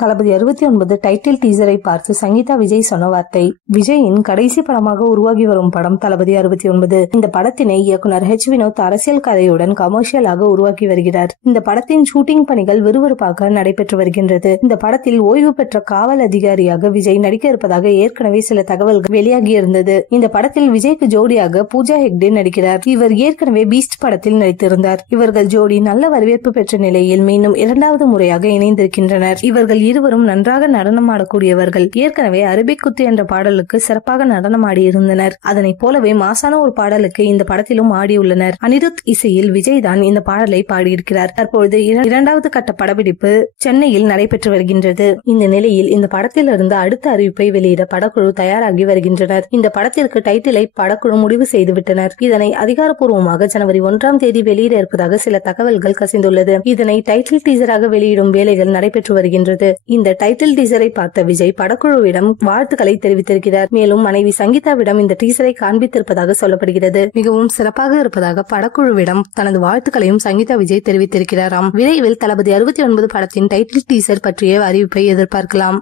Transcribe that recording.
தளபதி 69 title டீசரை பார்த்து சங்கீதா விஜய் சொன்ன வார்த்தை. விஜயின் கடைசி படமாக உருவாகி வரும் படம் தளபதி 69. இந்த படத்தினை இயக்குனர் H. வினோத் அரசியல் கதையுடன் கமர்ஷியலாக உருவாக்கி வருகிறார். இந்த படத்தின் ஷூட்டிங் பணிகள் விறுவிறுப்பாக நடைபெற்று வருகின்றது. இந்த படத்தில் ஓய்வு பெற்ற காவல் அதிகாரியாக விஜய் நடிக்க இருப்பதாக ஏற்கனவே சில தகவல்கள் வெளியாகி இருந்தது. இந்த படத்தில் விஜய்க்கு ஜோடியாக பூஜா ஹெக்டே நடிக்கிறார். இவர் ஏற்கனவே பீஸ்ட் படத்தில் நடித்திருந்தார். இவர்கள் ஜோடி நல்ல வரவேற்பு பெற்ற நிலையில் மீண்டும் இரண்டாவது முறையாக இணைந்திருக்கின்றனர். இவர்கள் இருவரும் நன்றாக நடனமாடக்கூடியவர்கள். ஏற்கனவே அரபிக் குத்து என்ற பாடலுக்கு சிறப்பாக நடனமாடி இருந்தனர். அதனை போலவே மாசான ஒரு பாடலுக்கு இந்த படத்திலும் ஆடியுள்ளனர். அனிருத் இசையில் விஜய் தான் இந்த பாடலை பாடியிருக்கிறார். தற்பொழுது இரண்டாவது கட்ட படப்பிடிப்பு சென்னையில் நடைபெற்று வருகின்றது. இந்த நிலையில் இந்த படத்திலிருந்து அடுத்த அறிவிப்பை வெளியிட படக்குழு தயாராகி வருகின்றனர். இந்த படத்திற்கு டைட்டிலை படக்குழு முடிவு செய்துவிட்டனர். இதனை அதிகாரப்பூர்வமாக ஜனவரி 1ஆம் தேதி வெளியிட இருப்பதாக சில தகவல்கள் கசிந்துள்ளது. இதனை டைட்டில் டீசராக வெளியிடும் வேலைகள் நடைபெற்று வருகின்றது. இந்த டைட்டில் டீசரை பார்த்த விஜய் படக்குழுவிடம் வாழ்த்துக்களை தெரிவித்திருக்கிறார். மேலும் மனைவி சங்கீதாவிடம் இந்த டீசரை காண்பித்திருப்பதாக சொல்லப்படுகிறது. மிகவும் சிறப்பாக இருப்பதாக படக்குழுவிடம் தனது வாழ்த்துக்களையும் சங்கீதா விஜய் தெரிவித்திருக்கிறாராம். விரைவில் தளபதி 69 படத்தின் டைட்டில் டீசர் பற்றிய அறிவிப்பை எதிர்பார்க்கலாம்.